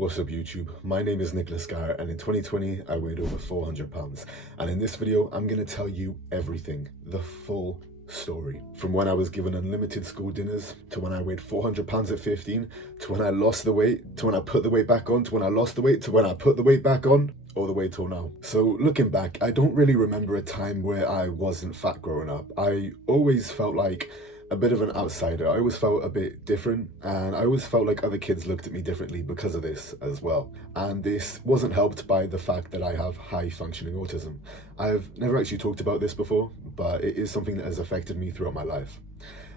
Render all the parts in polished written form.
What's up YouTube? My name is Nicholas Garrett and in 2020 I weighed over 400 pounds, and in this video I'm going to tell you everything, the full story. From when I was given unlimited school dinners, to when I weighed 400 pounds at 15, to when I lost the weight, to when I put the weight back on, to when I lost the weight, to when I put the weight back on, all the way till now. So looking back, I don't really remember a time where I wasn't fat growing up. I always felt like a bit of an outsider. I always felt a bit different, and I always felt like other kids looked at me differently because of this as well. And this wasn't helped by the fact that I have high functioning autism. I've never actually talked about this before, but it is something that has affected me throughout my life.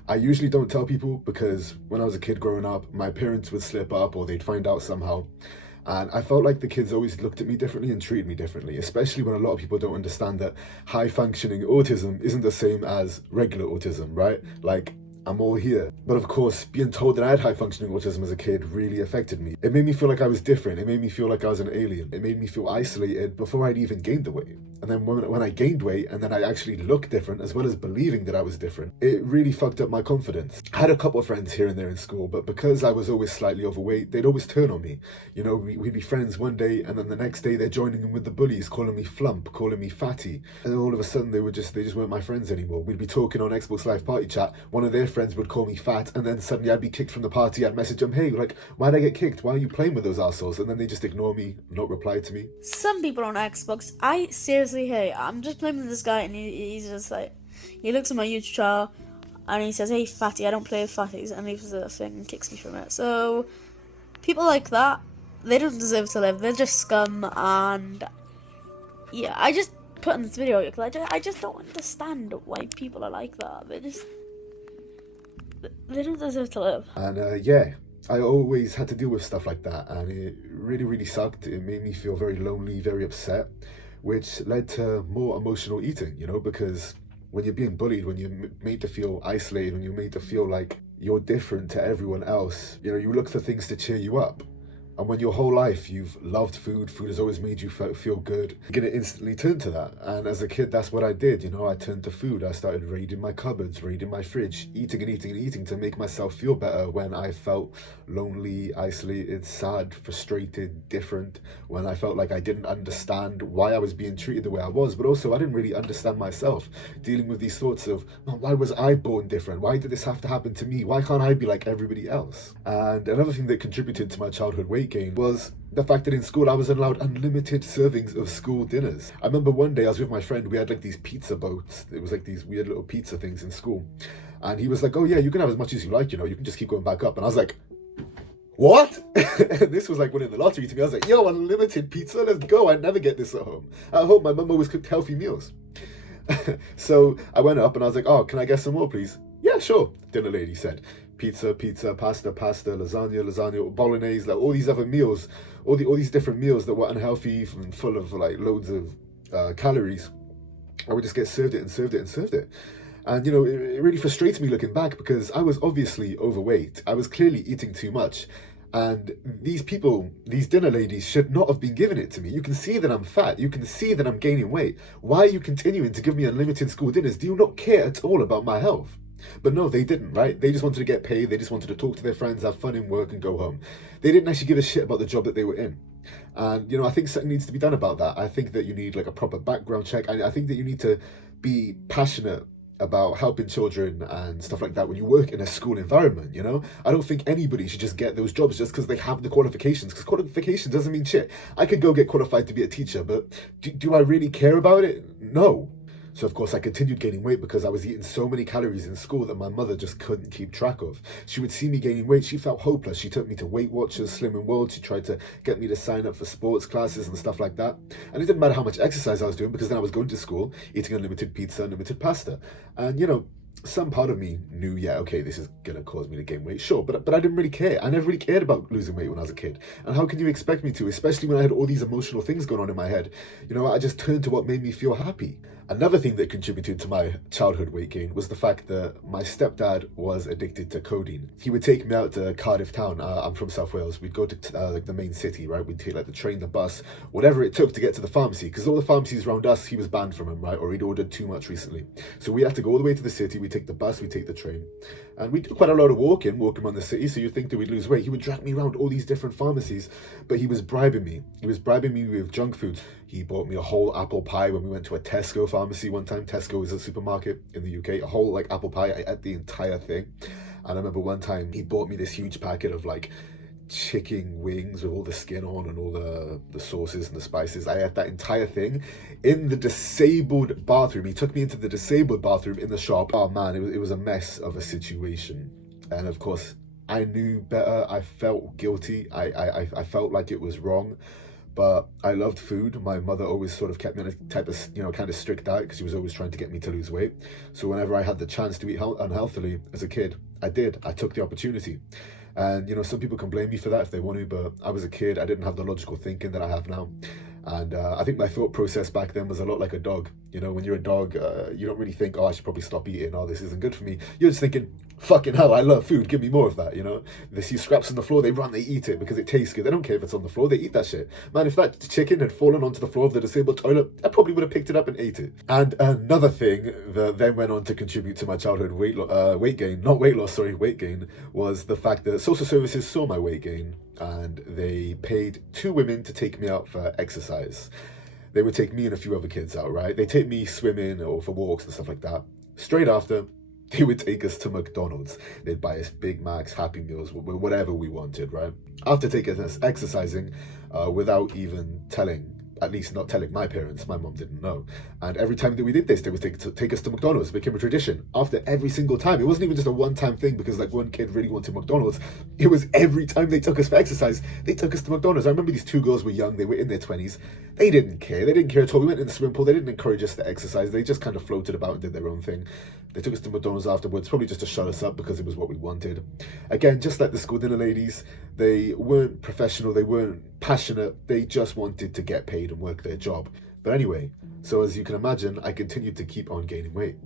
I usually don't tell people because when I was a kid growing up, my parents would slip up or they'd find out somehow. And I felt like the kids always looked at me differently and treated me differently, especially when a lot of people don't understand that high functioning autism isn't the same as regular autism, right? Like, I'm all here. But of course, being told that I had high functioning autism as a kid really affected me. It made me feel like I was different. It made me feel like I was an alien. It made me feel isolated before I'd even gained the weight. And then when I gained weight and then I actually looked different, as well as believing that I was different, it really fucked up my confidence. I had a couple of friends here and there in school, but because I was always slightly overweight, they'd always turn on me. You know, we'd be friends one day and then the next day they're joining in with the bullies, calling me flump, calling me fatty. And then all of a sudden they just weren't my friends anymore. We'd be talking on Xbox Live Party Chat. One of their friends would call me fat, and then suddenly I'd be kicked from the party. I'd message them, hey, like, why'd I get kicked? Why are you playing with those assholes? And then they just ignore me, not reply to me. Some people on Xbox, I seriously hate. I'm just playing with this guy and he's just like, he looks at my YouTube channel and he says, hey fatty, I don't play with fatties, and leaves the thing and kicks me from it. So people like that, they don't deserve to live. They're just scum. And yeah, I just put in this video because I just don't understand why people are like that. They don't deserve to live. And yeah, I always had to deal with stuff like that, and it really, really sucked. It made me feel very lonely, very upset, which led to more emotional eating, you know, because when you're being bullied, when you're made to feel isolated, when you're made to feel like you're different to everyone else, you know, you look for things to cheer you up. And when your whole life you've loved food has always made you feel good, you're going to instantly turn to that. And as a kid, that's what I did, you know, I turned to food. I started raiding my cupboards, raiding my fridge, eating and eating and eating to make myself feel better when I felt lonely, isolated, sad, frustrated, different, when I felt like I didn't understand why I was being treated the way I was, but also I didn't really understand myself, dealing with these thoughts of, oh, why was I born different? Why did this have to happen to me? Why can't I be like everybody else? And another thing that contributed to my childhood weight gain was the fact that in school I was allowed unlimited servings of school dinners. I remember one day I was with my friend, we had like these pizza boats. It was like these weird little pizza things in school. And he was like, oh yeah, you can have as much as you like, you know, you can just keep going back up. And I was like, what? And this was like winning the lottery to me. I was like, yo, unlimited pizza, let's go. I never get this at home. At home, my mum always cooked healthy meals. So I went up and I was like, oh, can I get some more, please? Yeah, sure, dinner lady said. Pizza, pasta, lasagna, bolognese, like all these other meals, all these different meals that were unhealthy and full of like loads of calories. I would just get served it. And you know, it really frustrates me looking back because I was obviously overweight. I was clearly eating too much. And these people, these dinner ladies, should not have been giving it to me. You can see that I'm fat. You can see that I'm gaining weight. Why are you continuing to give me unlimited school dinners? Do you not care at all about my health? But no, they didn't, right? They just wanted to get paid. They just wanted to talk to their friends, have fun in work and go home. They didn't actually give a shit about the job that they were in. And, you know, I think something needs to be done about that. I think that you need like a proper background check. I think that you need to be passionate about helping children and stuff like that when you work in a school environment, you know? I don't think anybody should just get those jobs just because they have the qualifications, because qualifications doesn't mean shit. I could go get qualified to be a teacher, but do I really care about it? No. So of course I continued gaining weight because I was eating so many calories in school that my mother just couldn't keep track of. She would see me gaining weight, she felt hopeless. She took me to Weight Watchers, Slimming World. She tried to get me to sign up for sports classes and stuff like that. And it didn't matter how much exercise I was doing because then I was going to school, eating unlimited pizza, unlimited pasta. And you know, some part of me knew, yeah, okay, this is gonna cause me to gain weight, sure, but I didn't really care. I never really cared about losing weight when I was a kid. And how can you expect me to, especially when I had all these emotional things going on in my head? You know, I just turned to what made me feel happy. Another thing that contributed to my childhood weight gain was the fact that my stepdad was addicted to codeine. He would take me out to Cardiff town. I'm from South Wales. We'd go to like the main city, right? We'd take like the train, the bus, whatever it took to get to the pharmacy, because all the pharmacies around us, he was banned from them, right? Or he'd ordered too much recently. So we had to go all the way to the city. we take the bus, we take the train. And we do quite a lot of walking around the city, so you'd think that we'd lose weight. He would drag me around all these different pharmacies, but he was bribing me. He was bribing me with junk food. He bought me a whole apple pie when we went to a Tesco pharmacy one time. Tesco is a supermarket in the UK. A whole like apple pie. I ate the entire thing. And I remember one time he bought me this huge packet of like chicken wings with all the skin on and all the sauces and the spices. I ate that entire thing in the disabled bathroom. He took me into the disabled bathroom in the shop. Oh man, it was a mess of a situation. And of course, I knew better. I felt guilty. I felt like it was wrong. But I loved food. My mother always sort of kept me on a type of, kind of strict diet because she was always trying to get me to lose weight. So whenever I had the chance to eat unhealthily as a kid, I did. I took the opportunity. And, some people can blame me for that if they want to, but I was a kid. I didn't have the logical thinking that I have now. And I think my thought process back then was a lot like a dog. When you're a dog, you don't really think, oh, I should probably stop eating. Oh, this isn't good for me. You're just thinking, fucking hell, I love food. Give me more of that, They see scraps on the floor, they run, they eat it because it tastes good. They don't care if it's on the floor, they eat that shit. Man, if that chicken had fallen onto the floor of the disabled toilet, I probably would have picked it up and ate it. And another thing that then went on to contribute to my childhood weight gain, was the fact that social services saw my weight gain and they paid 2 women to take me out for exercise. They would take me and a few other kids out, right? They take me swimming or for walks and stuff like that. Straight after, they would take us to McDonald's. They'd buy us Big Macs, Happy Meals, whatever we wanted, right? After taking us exercising, without even at least not telling my parents, my mom didn't know. And every time that we did this, they would take us to McDonald's. It became a tradition. After every single time, it wasn't even just a one-time thing because like one kid really wanted McDonald's. It was every time they took us for exercise, they took us to McDonald's. I remember these 2 girls were young, they were in their 20s. They didn't care. They didn't care at all. We went in the swimming pool. They didn't encourage us to exercise. They just kind of floated about and did their own thing. They took us to McDonald's afterwards, probably just to shut us up because it was what we wanted. Again, just like the school dinner ladies, they weren't professional, they weren't passionate, they just wanted to get paid and work their job. But anyway, so as you can imagine, I continued to keep on gaining weight.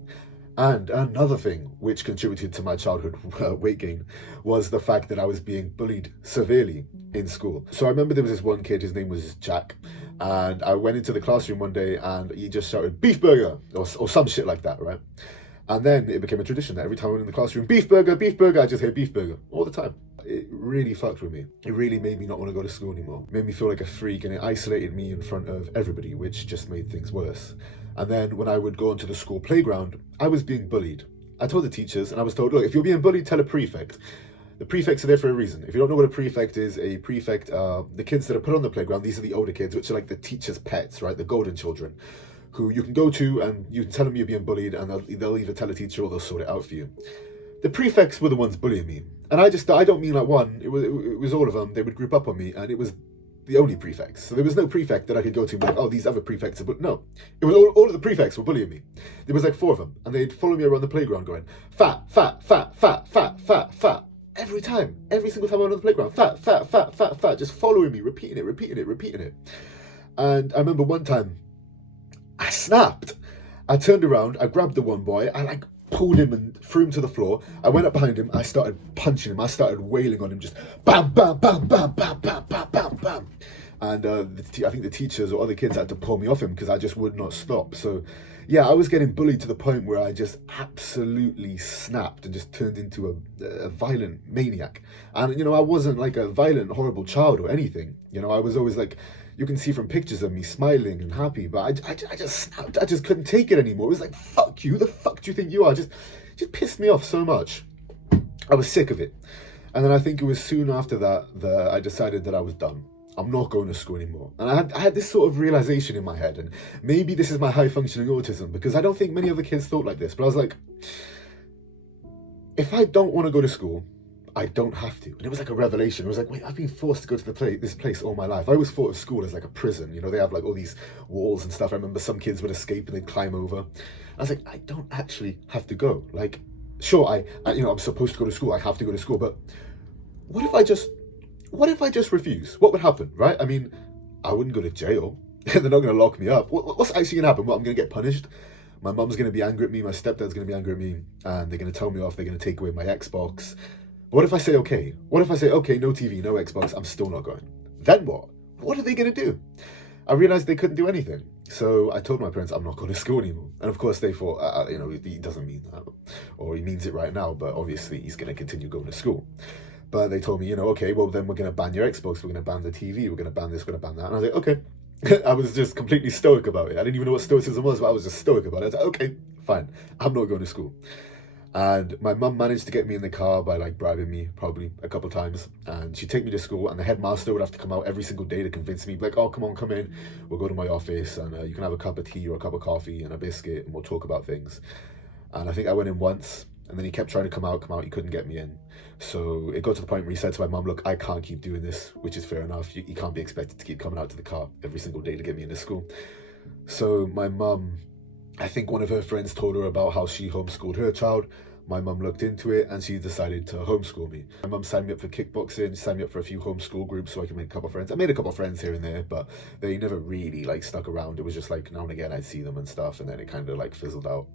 And another thing which contributed to my childhood weight gain was the fact that I was being bullied severely in school. So I remember there was this one kid, his name was Jack, and I went into the classroom one day and he just shouted, "Beef burger," or some shit like that, right? And then it became a tradition that every time I went in the classroom, beef burger, I just hear beef burger all the time. It really fucked with me. It really made me not want to go to school anymore. It made me feel like a freak and it isolated me in front of everybody, which just made things worse. And then when I would go onto the school playground, I was being bullied. I told the teachers and I was told, look, if you're being bullied, tell a prefect. The prefects are there for a reason. If you don't know what a prefect is, the kids that are put on the playground, these are the older kids, which are like the teacher's pets, right? The golden children, who you can go to and you can tell them you're being bullied and they'll either tell a teacher or they'll sort it out for you. The prefects were the ones bullying me. And I don't mean like one, it was all of them. They would group up on me and it was the only prefects. So there was no prefect that I could go to and be like, oh, these other prefects are, but no. It was all of the prefects were bullying me. There was like 4 of them and they'd follow me around the playground going, fat, fat, fat, fat, fat, fat, fat. Every single time I went on the playground, fat, fat, fat, fat, fat, just following me, repeating it. And I remember one time, I snapped. I turned around, I grabbed the one boy, I like pulled him and threw him to the floor. I went up behind him, I started punching him, I started wailing on him, just bam, bam, bam, bam, bam, bam, bam, bam, bam. And I think the teachers or other kids had to pull me off him because I just would not stop. So yeah, I was getting bullied to the point where I just absolutely snapped and just turned into a violent maniac. And, I wasn't like a violent, horrible child or anything. I was always like, you can see from pictures of me smiling and happy, but I just snapped. I just couldn't take it anymore. It was like, fuck you. Who the fuck do you think you are? Just pissed me off so much. I was sick of it. And then I think it was soon after that I decided that I was done. I'm not going to school anymore. And I had this sort of realization in my head, and maybe this is my high-functioning autism, because I don't think many other kids thought like this, but I was like, if I don't want to go to school, I don't have to. And it was like a revelation. It was like, wait, I've been forced to go to this place all my life. I always thought of school as like a prison. They have like all these walls and stuff. I remember some kids would escape and they'd climb over. I was like, I don't actually have to go. Like, sure, I'm supposed to go to school. I have to go to school. But what if I just refuse? What would happen, right? I mean, I wouldn't go to jail. They're not going to lock me up. What's actually going to happen? What, I'm going to get punished? My mum's going to be angry at me. My stepdad's going to be angry at me. And they're going to tell me off. They're going to take away my Xbox. What if I say, okay? What if I say, okay, no TV, no Xbox, I'm still not going? Then what? What are they going to do? I realized they couldn't do anything. So I told my parents I'm not going to school anymore. And of course they thought, he doesn't mean that. Or he means it right now, but obviously he's going to continue going to school. But they told me, okay, well then we're going to ban your Xbox, we're going to ban the TV, we're going to ban this, we're going to ban that. And I was like, okay. I was just completely stoic about it. I didn't even know what stoicism was, but I was just stoic about it. I was like, okay, fine, I'm not going to school. And my mum managed to get me in the car by like bribing me probably a couple of times. And she'd take me to school, and the headmaster would have to come out every single day to convince me, like, oh, come on, come in. We'll go to my office, and you can have a cup of tea or a cup of coffee and a biscuit, and we'll talk about things. And I think I went in once, and then he kept trying to come out. He couldn't get me in. So it got to the point where he said to my mum, look, I can't keep doing this, which is fair enough. You can't be expected to keep coming out to the car every single day to get me into school. So my mum, I think one of her friends told her about how she homeschooled her child. My mum looked into it and she decided to homeschool me. My mum signed me up for kickboxing, signed me up for a few homeschool groups so I could make a couple of friends. I made a couple of friends here and there, but they never really like stuck around. It was just like now and again I'd see them and stuff, and then it kind of like fizzled out.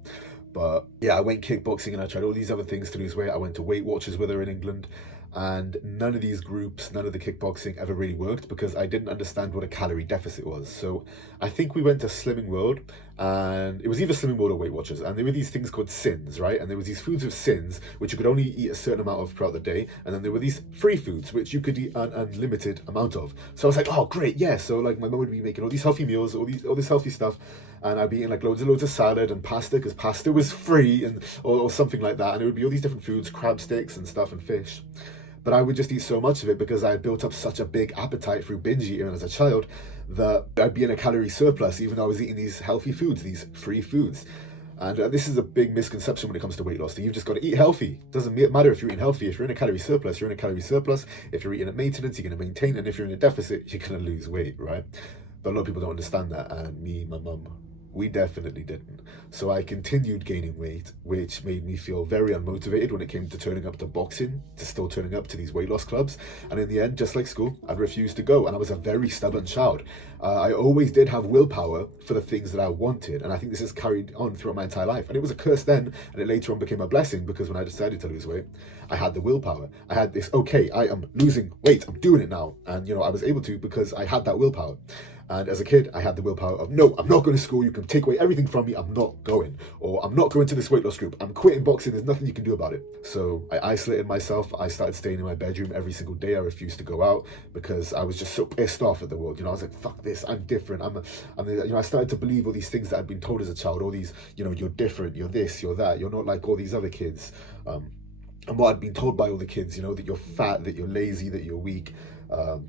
But yeah, I went kickboxing and I tried all these other things to lose weight. I went to Weight Watchers with her in England, and none of these groups, none of the kickboxing ever really worked because I didn't understand what a calorie deficit was. So I think we went to Slimming World, and it was either Slimming World or Weight Watchers, and there were these things called sins, right? And there was these foods with sins which you could only eat a certain amount of throughout the day, and then there were these free foods which you could eat an unlimited amount of. So I was like, oh great, yeah. So like my mum would be making all these healthy meals, all this healthy stuff, and I'd be eating like loads of salad and pasta because pasta was free, and or something like that. And it would be all these different foods, crab sticks and stuff and fish. But I would just eat so much of it because I had built up such a big appetite through binge eating as a child that I'd be in a calorie surplus even though I was eating these healthy foods, these free foods. And this is a big misconception when it comes to weight loss, that you've just got to eat healthy. Doesn't matter if you're eating healthy. If you're in a calorie surplus, you're in a calorie surplus. If you're eating at maintenance, you're going to maintain. And if you're in a deficit, you're going to lose weight, right? But a lot of people don't understand that. And me, my mum, we definitely didn't. So I continued gaining weight, which made me feel very unmotivated when it came to turning up to boxing, to still turning up to these weight loss clubs. And in the end, just like school, I refused to go. And I was a very stubborn child. I always did have willpower for the things that I wanted. And I think this has carried on throughout my entire life. And it was a curse then, and it later on became a blessing because when I decided to lose weight, I had the willpower. I had this, okay, I am losing weight. I'm doing it now. And, I was able to because I had that willpower. And as a kid, I had the willpower of, no, I'm not going to school. You can take away everything from me. I'm not going. Or I'm not going to this weight loss group. I'm quitting boxing. There's nothing you can do about it. So I isolated myself. I started staying in my bedroom every single day. I refused to go out because I was just so pissed off at the world. I was like, fuck this. I'm different. I started to believe all these things that I'd been told as a child. All these, you're different. You're this, you're that. You're not like all these other kids. And what I'd been told by all the kids, that you're fat, that you're lazy, that you're weak.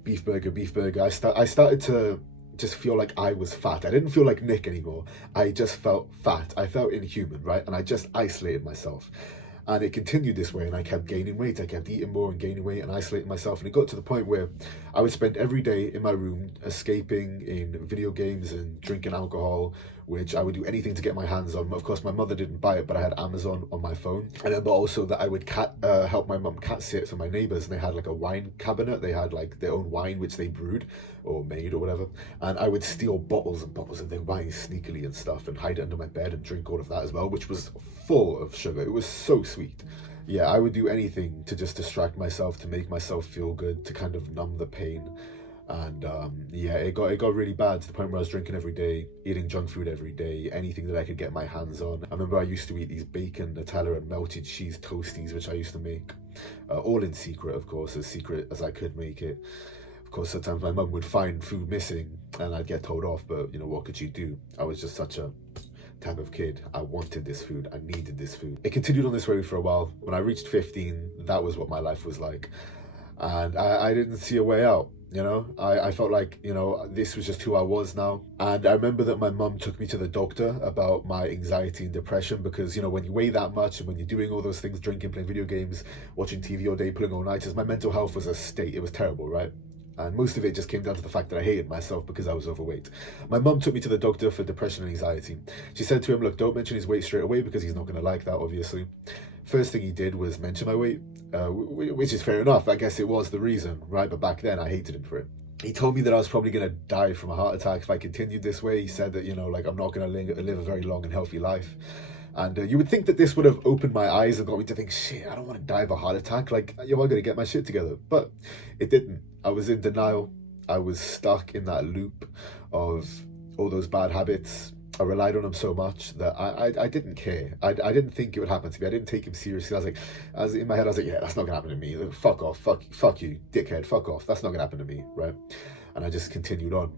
Beef burger. I started to just feel like I was fat. I didn't feel like Nick anymore. I just felt fat. I felt inhuman, right? And I just isolated myself. And it continued this way, and I kept gaining weight. I kept eating more and gaining weight and isolating myself. And it got to the point where I would spend every day in my room escaping in video games and drinking alcohol, which I would do anything to get my hands on. Of course, my mother didn't buy it, but I had Amazon on my phone. I remember also that I would help my mum cat sit for my neighbours, and they had like a wine cabinet. They had like their own wine, which they brewed or made or whatever. And I would steal bottles and bottles of their wine sneakily and stuff and hide it under my bed and drink all of that as well, which was full of sugar. It was so sweet. Yeah, I would do anything to just distract myself, to make myself feel good, to kind of numb the pain. And it got really bad to the point where I was drinking every day, eating junk food every day, anything that I could get my hands on. I remember I used to eat these bacon, Nutella and melted cheese toasties, which I used to make, all in secret, of course, as secret as I could make it. Of course, sometimes my mum would find food missing and I'd get told off, but what could she do? I was just such a type of kid. I wanted this food. I needed this food. It continued on this way for a while. When I reached 15, that was what my life was like. And I didn't see a way out. I felt like, this was just who I was now. And I remember that my mum took me to the doctor about my anxiety and depression because, when you weigh that much and when you're doing all those things, drinking, playing video games, watching TV all day, pulling all-nighters, my mental health was a state. It was terrible, right? And most of it just came down to the fact that I hated myself because I was overweight. My mum took me to the doctor for depression and anxiety. She said to him, look, don't mention his weight straight away because he's not going to like that, obviously. First thing he did was mention my weight, which is fair enough. I guess it was the reason, right? But back then I hated him for it. He told me that I was probably going to die from a heart attack if I continued this way. He said that, I'm not going to live a very long and healthy life. And you would think that this would have opened my eyes and got me to think, shit, I don't want to die of a heart attack. Like, I got to get my shit together. But it didn't. I was in denial. I was stuck in that loop of all those bad habits. I relied on him so much that I didn't care. I didn't think it would happen to me. I didn't take him seriously. In my head, I was like, yeah, that's not gonna happen to me. Like, fuck off, fuck you, dickhead, fuck off. That's not gonna happen to me, right? And I just continued on.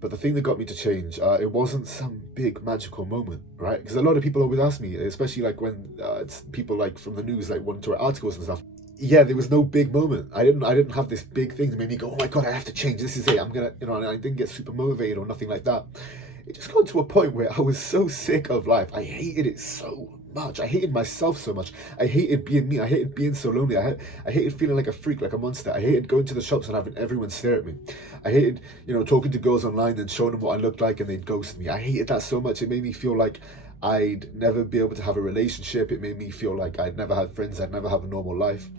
But the thing that got me to change, it wasn't some big magical moment, right? Because a lot of people always ask me, especially like when it's people like from the news, like want to write articles and stuff. Yeah, there was no big moment. I didn't have this big thing that made me go, oh my God, I have to change. This is it. I'm gonna, and I didn't get super motivated or nothing like that. It just got to a point where I was so sick of life. I hated it so much. I hated myself so much. I hated being me. I hated being so lonely. I hated feeling like a freak, like a monster. I hated going to the shops and having everyone stare at me. I hated, talking to girls online and showing them what I looked like and they'd ghost me. I hated that so much. It made me feel like I'd never be able to have a relationship. It made me feel like I'd never have friends. I'd never have a normal life.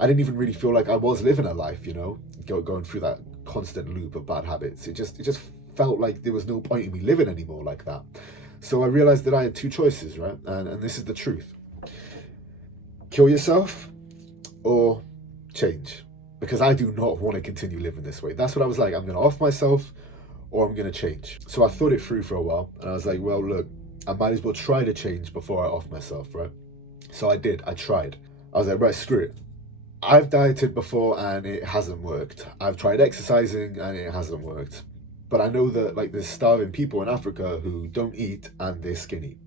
I didn't even really feel like I was living a life, going through that constant loop of bad habits. It just felt like there was no point in me living anymore like that. So I realized that I had two choices, right? And this is the truth. Kill yourself or change. Because I do not want to continue living this way. That's what I was like. I'm going to off myself or I'm going to change. So I thought it through for a while. And I was like, well, look, I might as well try to change before I off myself, right? So I did. I tried. I was like, right, screw it. I've dieted before and it hasn't worked. I've tried exercising and it hasn't worked. But I know that like there's starving people in Africa who don't eat and they're skinny.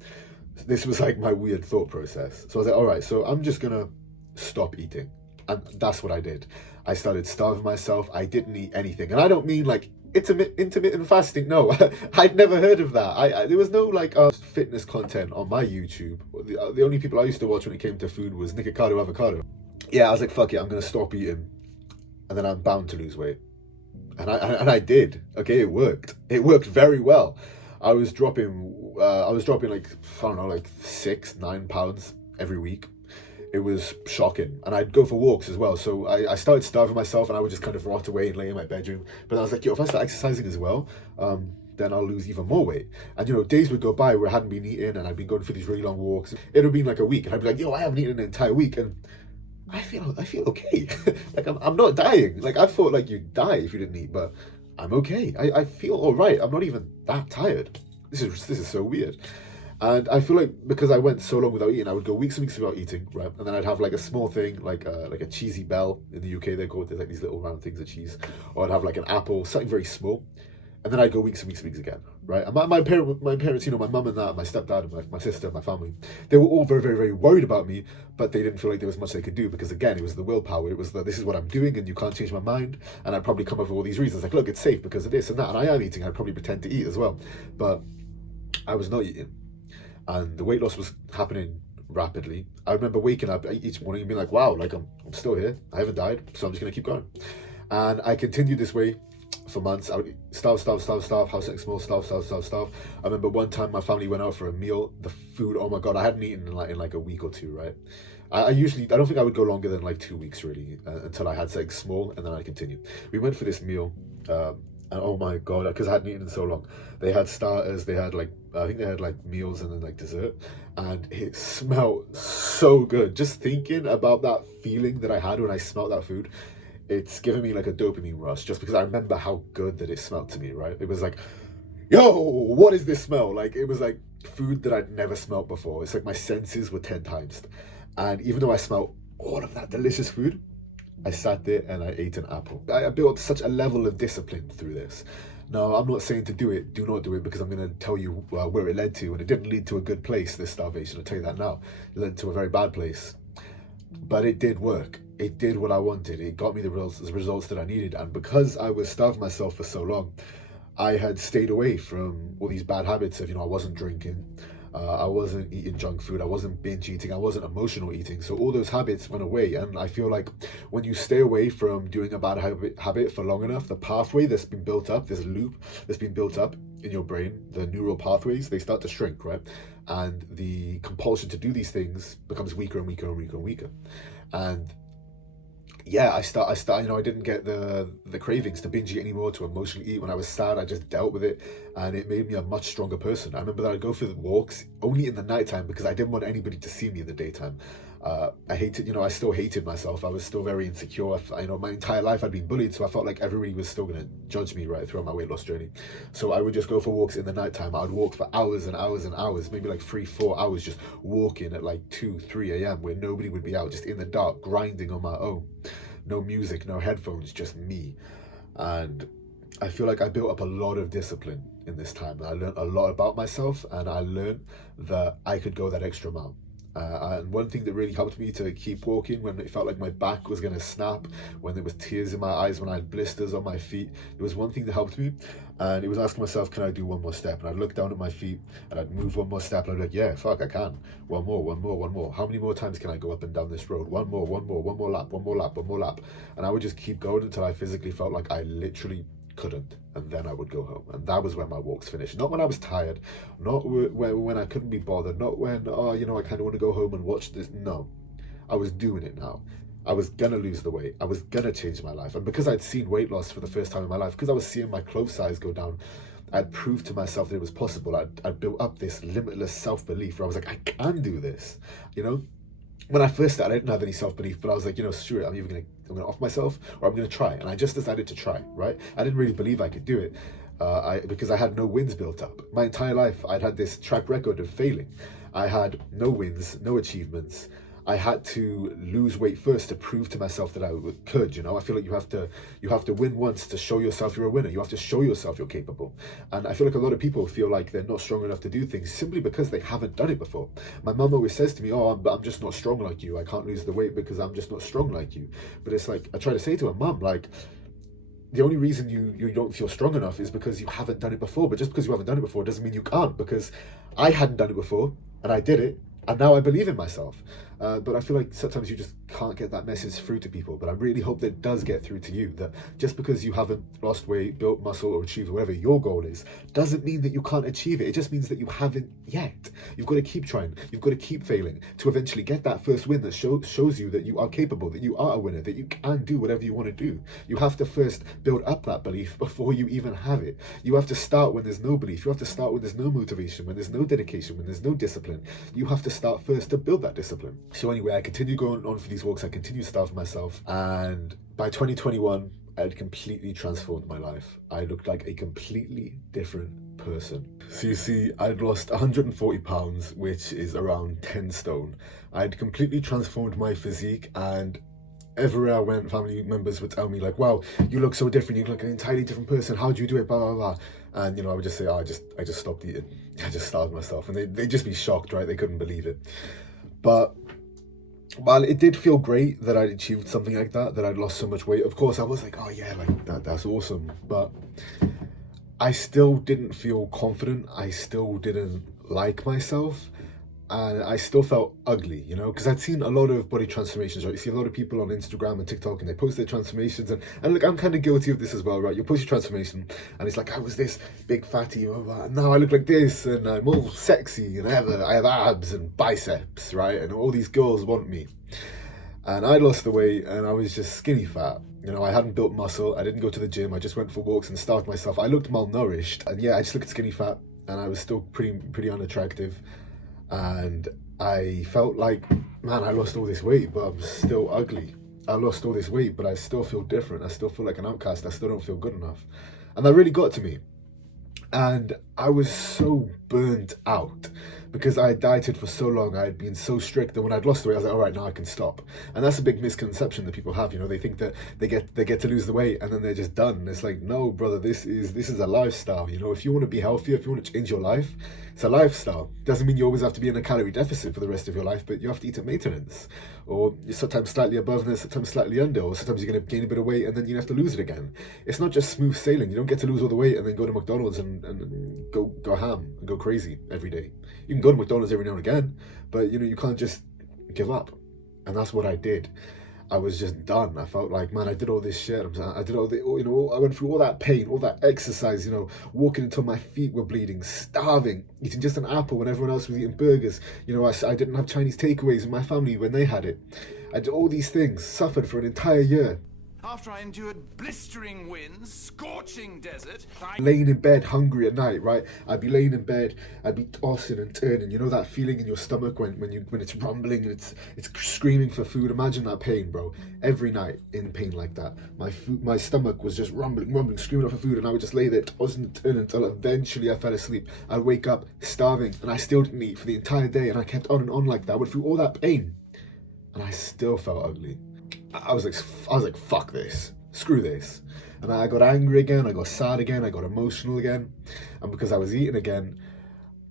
This was like my weird thought process. So I was like, all right, so I'm just gonna stop eating. And that's what I did. I started starving myself. I didn't eat anything. And I don't mean like intermittent fasting. No, I'd never heard of that. There was no like fitness content on my YouTube. The only people I used to watch when it came to food was Nikocado Avocado. Yeah, I was like, fuck it, I'm gonna stop eating. And then I'm bound to lose weight. And I did. Okay, it worked. It worked very well. I was dropping like, I don't know, like 6-9 pounds every week. It was shocking. And I'd go for walks as well. So I started starving myself and I would just kind of rot away and lay in my bedroom. But I was like, yo, if I start exercising as well, then I'll lose even more weight. And days would go by where I hadn't been eating and I'd been going for these really long walks. It would be like a week and I'd be like, yo, I haven't eaten an entire week. And I feel okay. Like I'm not dying. Like I thought like you'd die if you didn't eat, but I'm okay. I feel all right. I'm not even that tired. This is so weird. And I feel like because I went so long without eating, I would go weeks and weeks without eating, right? And then I'd have like a small thing, like a cheesy bell in the UK. They're called, there's like these little round things of cheese, or I'd have like an apple, something very small. And then I'd go weeks and weeks and weeks again, right? And my parents, my mum and that, my stepdad and my sister, my family, they were all very, very, very worried about me, but they didn't feel like there was much they could do because, again, it was the willpower. It was this is what I'm doing and you can't change my mind. And I'd probably come up with all these reasons, like, look, it's safe because of this and that. And I am eating. I'd probably pretend to eat as well. But I was not eating. And the weight loss was happening rapidly. I remember waking up each morning and being like, wow, like I'm still here. I haven't died, so I'm just going to keep going. And I continued this way for months. I would starve, house something small, starve. I remember one time my family went out for a meal. The food, oh my God, I hadn't eaten in like a week or two, right? I don't think I would go longer than like 2 weeks really, until I had something small and then I continued. We went for this meal, and oh my God, because I hadn't eaten in so long. They had starters, they had I think they had like meals and then like dessert, and it smelled so good. Just thinking about that feeling that I had when I smelled that food, it's giving me like a dopamine rush just because I remember how good that it smelled to me, right? It was like, yo, what is this smell? Like, it was like food that I'd never smelled before. It's like my senses were 10 times. And even though I smelled all of that delicious food, I sat there and I ate an apple. I built such a level of discipline through this. Now, I'm not saying to do not do it, because I'm going to tell you where it led to. And it didn't lead to a good place, this starvation. I'll tell you that now. It led to a very bad place. But it did work. It did what I wanted. It got me the results that I needed. And because I was starving myself for so long, I had stayed away from all these bad habits of, I wasn't drinking, I wasn't eating junk food, I wasn't binge eating, I wasn't emotional eating. So all those habits went away. And I feel like when you stay away from doing a bad habit for long enough, the pathway that's been built up, this loop that's been built up in your brain, the neural pathways, they start to shrink, right? And the compulsion to do these things becomes weaker and weaker and weaker and weaker. And yeah, I didn't get the cravings to binge eat anymore, to emotionally eat. When I was sad, I just dealt with it, and it made me a much stronger person. I remember that I'd go for the walks only in the nighttime because I didn't want anybody to see me in the daytime. I hated, I still hated myself. I was still very insecure. My entire life I'd been bullied, so I felt like everybody was still going to judge me right throughout my weight loss journey. So I would just go for walks in the nighttime. I would walk for hours and hours and hours, maybe like 3-4 hours, just walking at like 2-3 a.m. where nobody would be out, just in the dark, grinding on my own. No music, no headphones, just me. And I feel like I built up a lot of discipline in this time. I learned a lot about myself, and I learned that I could go that extra mile. And one thing that really helped me to keep walking when it felt like my back was going to snap, when there was tears in my eyes, when I had blisters on my feet, there was one thing that helped me, and it was asking myself, can I do one more step? And I'd look down at my feet, and I'd move one more step, and I'd be like, yeah, fuck, I can. One more. How many more times can I go up and down this road? One more lap. And I would just keep going until I physically felt like I literally couldn't, and then I would go home. And that was when my walks finished. Not when I was tired, not when I couldn't be bothered, not when I kind of want to go home and watch this. No, I was doing it now. I was gonna lose the weight. I was gonna change my life. And because I'd seen weight loss for the first time in my life, because I was seeing my clothes size go down, I'd proved to myself that it was possible. I'd built up this limitless self-belief where I was like, I can do this. When I first started, I didn't have any self-belief, but I was like, screw it, I'm gonna off myself, or I'm gonna try. And I just decided to try, right? I didn't really believe I could do it, because I had no wins built up. My entire life, I'd had this track record of failing. I had no wins, no achievements. I had to lose weight first to prove to myself that I could. I feel like you have to win once to show yourself you're a winner. You have to show yourself you're capable. And I feel like a lot of people feel like they're not strong enough to do things simply because they haven't done it before. My mum always says to me, oh, I'm just not strong like you. I can't lose the weight because I'm just not strong like you. But it's like, I try to say to her, Mum, like, the only reason you don't feel strong enough is because you haven't done it before. But just because you haven't done it before doesn't mean you can't, because I hadn't done it before and I did it. And now I believe in myself. But I feel like sometimes you just can't get that message through to people. But I really hope that it does get through to you, that just because you haven't lost weight, built muscle, or achieved whatever your goal is, doesn't mean that you can't achieve it. It just means that you haven't yet. You've got to keep trying. You've got to keep failing to eventually get that first win that shows you that you are capable, that you are a winner, that you can do whatever you want to do. You have to first build up that belief before you even have it. You have to start when there's no belief. You have to start when there's no motivation, when there's no dedication, when there's no discipline. You have to start first to build that discipline. So anyway, I continue going on for these walks. I continue to starve myself. And by 2021, I had completely transformed my life. I looked like a completely different person. So you see, I'd lost 140 pounds, which is around 10 stone. I'd completely transformed my physique, and everywhere I went, family members would tell me like, wow, you look so different. You look like an entirely different person. How'd you do it? Blah, blah, blah. And, I would just say, oh, I just stopped eating. I just starved myself. And they'd just be shocked, right? They couldn't believe it. But while it did feel great that I'd achieved something like that I'd lost so much weight, of course I was like, oh yeah, like that's awesome. But I still didn't feel confident. I still didn't like myself. And I still felt ugly, because I'd seen a lot of body transformations, right? You see a lot of people on Instagram and TikTok, and they post their transformations, and look, I'm kind of guilty of this as well, right? You post your transformation, and it's like, I was this big fatty, and now I look like this, and I'm all sexy, and I have abs and biceps, right? And all these girls want me. And I lost the weight, and I was just skinny fat. I hadn't built muscle. I didn't go to the gym. I just went for walks and starved myself. I looked malnourished, and yeah, I just looked skinny fat, and I was still pretty unattractive. And I felt like, man, I lost all this weight, but I'm still ugly. I lost all this weight, but I still feel different. I still feel like an outcast. I still don't feel good enough. And that really got to me. And I was so burnt out because I had dieted for so long. I had been so strict that when I'd lost the weight, I was like, all right, now I can stop. And that's a big misconception that people have. They think that they get to lose the weight and then they're just done. And it's like, no, brother, this is a lifestyle. If you want to be healthier, if you want to change your life, it's a lifestyle. Doesn't mean you always have to be in a calorie deficit for the rest of your life, but you have to eat at maintenance. Or you're sometimes slightly above and sometimes slightly under, or sometimes you're going to gain a bit of weight and then you have to lose it again. It's not just smooth sailing. You don't get to lose all the weight and then go to McDonald's and go ham and go crazy every day. You can go to McDonald's every now and again, but you can't just give up. And that's what I did. I was just done. I felt like, man, I did all this shit. I did all the, I went through all that pain, all that exercise, walking until my feet were bleeding, starving, eating just an apple when everyone else was eating burgers. I didn't have Chinese takeaways in my family when they had it. I did all these things, suffered for an entire year. After I endured blistering winds, scorching desert, Laying in bed hungry at night, right? I'd be laying in bed, I'd be tossing and turning. You know that feeling in your stomach when it's rumbling and it's screaming for food? Imagine that pain, bro. Every night in pain like that. My stomach was just rumbling, screaming out for food, and I would just lay there tossing and turning until eventually I fell asleep. I'd wake up starving, and I still didn't eat for the entire day, and I kept on and on like that. I went through all that pain, and I still felt ugly. I was like, fuck this, screw this. And I got angry again, I got sad again, I got emotional again. And because I was eating again,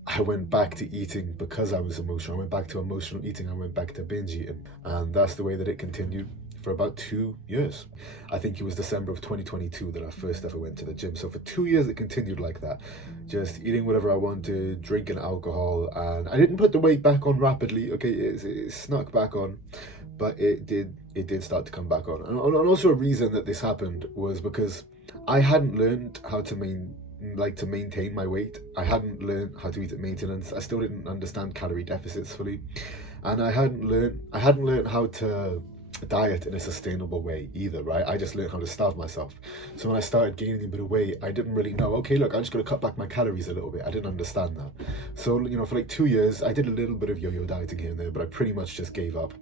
I went back to eating because I was emotional. I went back to emotional eating, I went back to binge eating. And that's the way that it continued for about 2 years. I think it was December of 2022 that I first ever went to the gym. So for 2 years it continued like that. Just eating whatever I wanted, drinking alcohol, and I didn't put the weight back on rapidly, okay, it snuck back on. But it did start to come back on. And also a reason that this happened was because I hadn't learned how to maintain my weight. I hadn't learned how to eat at maintenance. I still didn't understand calorie deficits fully. And I hadn't learned how to diet in a sustainable way either, right? I just learned how to starve myself. So when I started gaining a bit of weight, I didn't really know, okay, look, I'm just going to cut back my calories a little bit. I didn't understand that. So, you know, for like 2 years, I did a little bit of yo-yo dieting here and there, but I pretty much just gave up.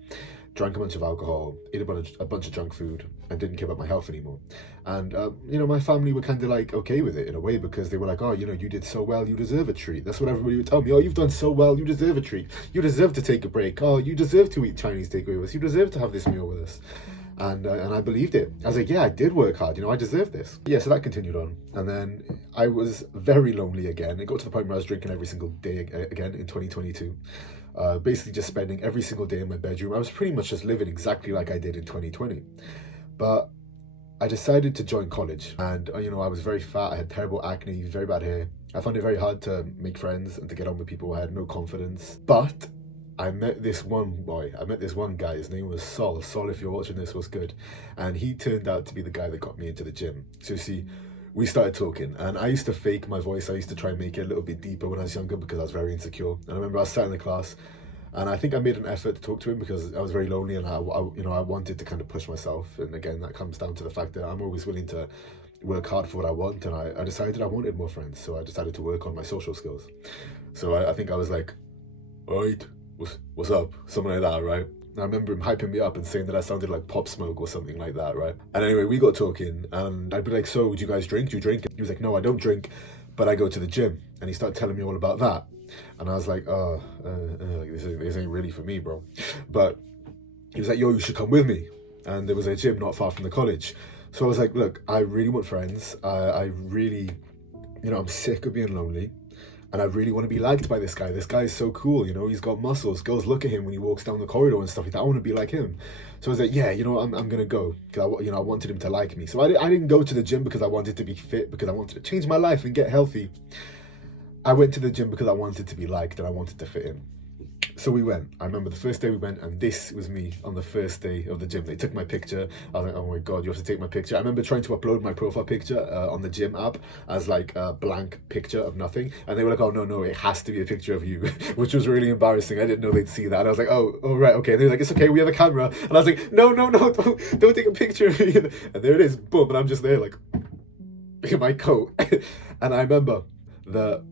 Drank a bunch of alcohol, ate a bunch of junk food, and didn't care about my health anymore. And, you know, my family were kind of like okay with it in a way, because they were like, oh, you know, you did so well, you deserve a treat. That's what everybody would tell me. Oh, you've done so well, you deserve a treat. You deserve to take a break. Oh, you deserve to eat Chinese takeaway with us. You deserve to have this meal with us. And I believed it. I was like, yeah, I did work hard. You know, I deserve this. Yeah, so that continued on. And then I was very lonely again. It got to the point where I was drinking every single day again in 2022. Basically just spending every single day in my bedroom. I was pretty much just living exactly like I did in 2020. But I decided to join college, and you know, I was very fat, I had terrible acne, very bad hair. I found it very hard to make friends and to get on with people. I had no confidence. But I met this one guy, his name was Sol. Sol, if you're watching this, was good. And he turned out to be the guy that got me into the gym. So you see, we started talking, and I used to fake my voice. I used to try and make it a little bit deeper when I was younger because I was very insecure. And I remember I was sat in the class, and I think I made an effort to talk to him because I was very lonely, and I wanted to kind of push myself. And again, that comes down to the fact that I'm always willing to work hard for what I want, and I decided I wanted more friends, so I decided to work on my social skills. So I think I was like, all right, what's up? Something like that, right? I remember him hyping me up and saying that I sounded like Pop Smoke or something like that, right? And anyway, we got talking, and I'd be like, so, do you guys drink? Do you drink? He was like, no, I don't drink, but I go to the gym. And he started telling me all about that. And I was like, this ain't really for me, bro. But he was like, yo, you should come with me. And there was a gym not far from the college. So I was like, look, I really want friends. I really, you know, I'm sick of being lonely. And I really want to be liked by this guy. This guy is so cool, you know, he's got muscles. Girls look at him when he walks down the corridor and stuff like that. I want to be like him. So I was like, yeah, you know, I'm going to go. Because, I wanted him to like me. So I didn't go to the gym because I wanted to be fit, because I wanted to change my life and get healthy. I went to the gym because I wanted to be liked and I wanted to fit in. So we went. I remember the first day we went, and this was me on the first day of the gym. They took my picture. I was like, oh my God, you have to take my picture. I remember trying to upload my profile picture on the gym app as like a blank picture of nothing. And they were like, oh, no, it has to be a picture of you, which was really embarrassing. I didn't know they'd see that. And I was like, oh, right, okay. And they were like, it's okay, we have a camera. And I was like, no, don't take a picture of me. And there it is, boom. And I'm just there like, in my coat. And I remember that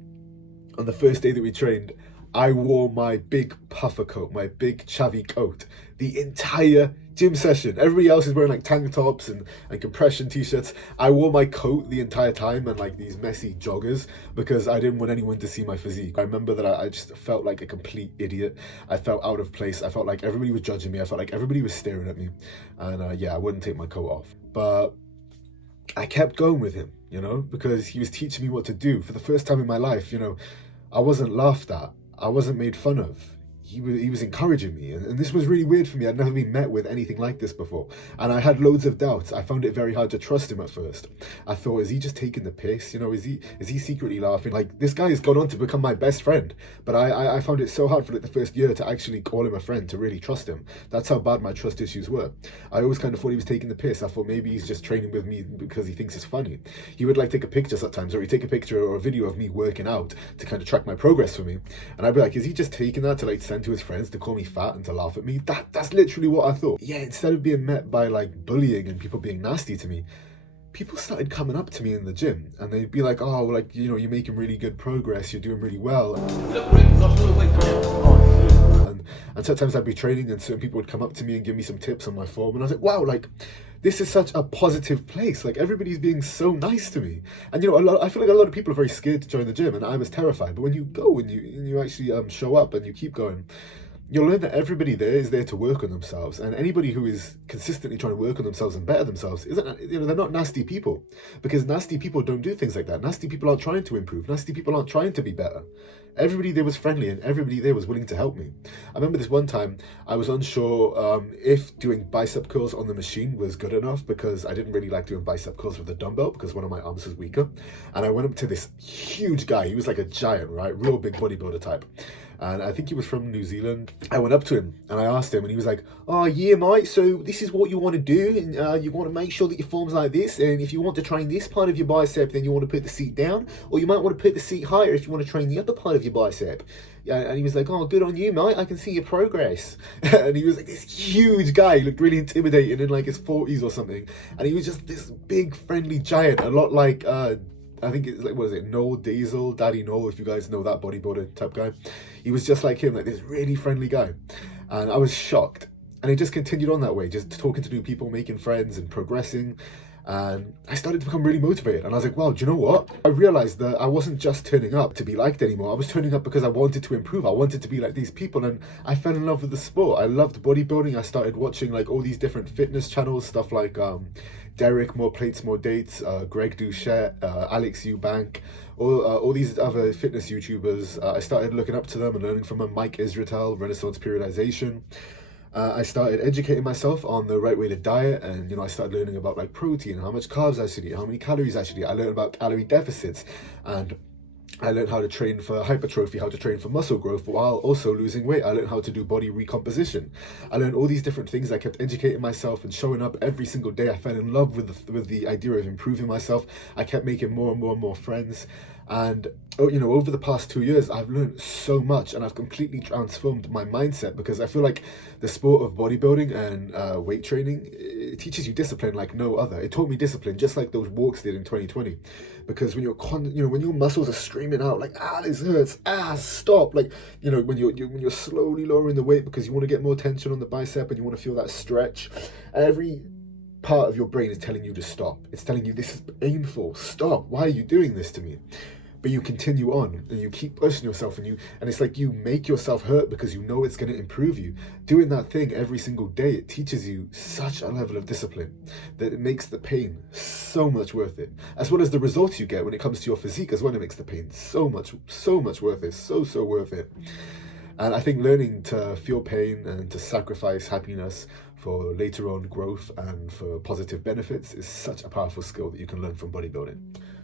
on the first day that we trained, I wore my big puffer coat, my big chavvy coat, the entire gym session. Everybody else is wearing like tank tops and compression t-shirts. I wore my coat the entire time and like these messy joggers because I didn't want anyone to see my physique. I remember that I just felt like a complete idiot. I felt out of place. I felt like everybody was judging me. I felt like everybody was staring at me. And yeah, I wouldn't take my coat off. But I kept going with him, you know, because he was teaching me what to do. For the first time in my life, you know, I wasn't laughed at. I wasn't made fun of. He was encouraging me, and this was really weird for me. I'd never been met with anything like this before, and I had loads of doubts. I found it very hard to trust him at first. I thought, is he just taking the piss? You know, is he secretly laughing? Like, this guy has gone on to become my best friend, but I found it so hard for like the first year to actually call him a friend, to really trust him. That's how bad my trust issues were. I always kind of thought he was taking the piss. I thought maybe he's just training with me because he thinks it's funny. He would like take a picture sometimes, or he'd take a picture or a video of me working out to kind of track my progress for me, and I'd be like, is he just taking that to like send friend to his friends to call me fat and to laugh at me. That's literally what I thought. Yeah, instead of being met by like bullying and people being nasty to me, people started coming up to me in the gym and they'd be like, oh, like, you know, you're making really good progress, you're doing really well. And sometimes I'd be training and certain people would come up to me and give me some tips on my form. And I was like, wow, like, this is such a positive place. Like, everybody's being so nice to me. And, you know, I feel like a lot of people are very scared to join the gym, and I was terrified. But when you go and you actually show up and you keep going, you'll learn that everybody there is there to work on themselves, and anybody who is consistently trying to work on themselves and better themselves isn't, you know, they're not nasty people, because nasty people don't do things like that. Nasty people aren't trying to improve. Nasty people aren't trying to be better. Everybody there was friendly and everybody there was willing to help me. I remember this one time I was unsure if doing bicep curls on the machine was good enough, because I didn't really like doing bicep curls with the dumbbell because one of my arms was weaker. And I went up to this huge guy. He was like a giant, right? Real big bodybuilder type. And I think he was from New Zealand. I went up to him and I asked him, and he was like, oh yeah, mate, so this is what you want to do, and you want to make sure that your form's like this, and if you want to train this part of your bicep, then you want to put the seat down, or you might want to put the seat higher if you want to train the upper part of your bicep. And he was like, oh, good on you, mate, I can see your progress. And he was like this huge guy. He looked really intimidating, in like his 40s or something, and he was just this big friendly giant, a lot like I think it's like, what is it, Noel Diesel, Daddy Noel, if you guys know that bodybuilder type guy. He was just like him, like this really friendly guy. And I was shocked. And it just continued on that way, just talking to new people, making friends and progressing. And I started to become really motivated. And I was like, wow, do you know what? I realized that I wasn't just turning up to be liked anymore. I was turning up because I wanted to improve. I wanted to be like these people. And I fell in love with the sport. I loved bodybuilding. I started watching like all these different fitness channels, stuff like Derek, More Plates, More Dates, Greg Doucette, Alex Eubank, all these other fitness YouTubers. I started looking up to them and learning from them. Mike Israetel, Renaissance Periodization. I started educating myself on the right way to diet, and, you know, I started learning about like protein, how much carbs I should eat, how many calories I should eat. I learned about calorie deficits, and I learned how to train for hypertrophy, how to train for muscle growth while also losing weight. I learned how to do body recomposition. I learned all these different things. I kept educating myself and showing up every single day. I fell in love with the idea of improving myself. I kept making more and more and more friends. And, you know, over the past 2 years, I've learned so much, and I've completely transformed my mindset, because I feel like the sport of bodybuilding and weight training, it teaches you discipline like no other. It taught me discipline just like those walks did in 2020. Because when when your muscles are screaming out like, this hurts, stop, like, you know, when you're slowly lowering the weight because you want to get more tension on the bicep and you want to feel that stretch, every part of your brain is telling you to stop. It's telling you, this is painful, stop, why are you doing this to me? But you continue on and you keep pushing yourself, and it's like you make yourself hurt because you know it's going to improve you. Doing that thing every single day, it teaches you such a level of discipline that it makes the pain so much worth it. As well as the results you get when it comes to your physique as well, it makes the pain so much worth it, so worth it. And I think learning to feel pain and to sacrifice happiness for later on growth and for positive benefits is such a powerful skill that you can learn from bodybuilding.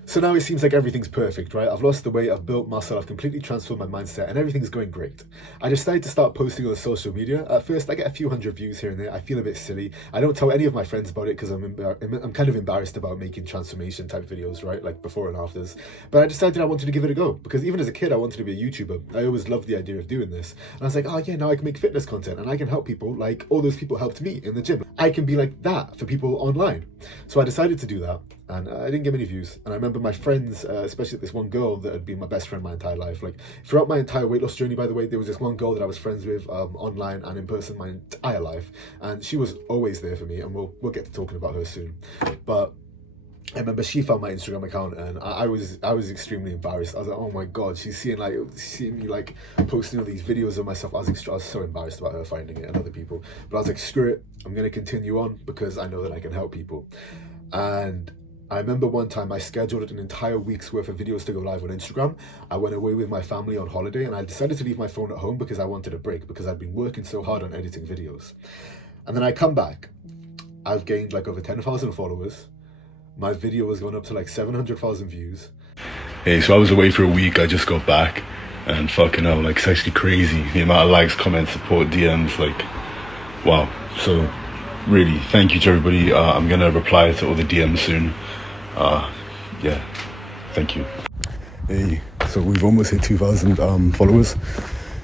So now it seems like everything's perfect, right? I've lost the weight, I've built muscle, I've completely transformed my mindset, and everything's going great. I decided to start posting on social media. At first, I get a few hundred views here and there. I feel a bit silly. I don't tell any of my friends about it because I'm kind of embarrassed about making transformation type videos, right? Like before and afters. But I decided I wanted to give it a go, because even as a kid, I wanted to be a YouTuber. I always loved the idea of doing this. And I was like, oh yeah, now I can make fitness content and I can help people like all those people helped me in the gym. I can be like that for people online. So I decided to do that. And I didn't get many views. And I remember my friends, especially this one girl that had been my best friend my entire life. Like throughout my entire weight loss journey, by the way, there was this one girl that I was friends with online and in person my entire life. And she was always there for me. And we'll get to talking about her soon. But I remember she found my Instagram account, and I was extremely embarrassed. I was like, oh my god, she's seeing me like posting all these videos of myself. I was so embarrassed about her finding it and other people. But I was like, screw it, I'm gonna continue on because I know that I can help people. And I remember one time I scheduled an entire week's worth of videos to go live on Instagram. I went away with my family on holiday, and I decided to leave my phone at home because I wanted a break, because I'd been working so hard on editing videos. And then I come back, I've gained like over 10,000 followers. My video has gone up to like 700,000 views. Hey, so I was away for a week. I just got back, and fucking hell, like, it's actually crazy. The amount of likes, comments, support, DMs, like, wow. So really, thank you to everybody. I'm gonna reply to all the DMs soon. Yeah, thank you. Hey, so we've almost hit 2,000 followers.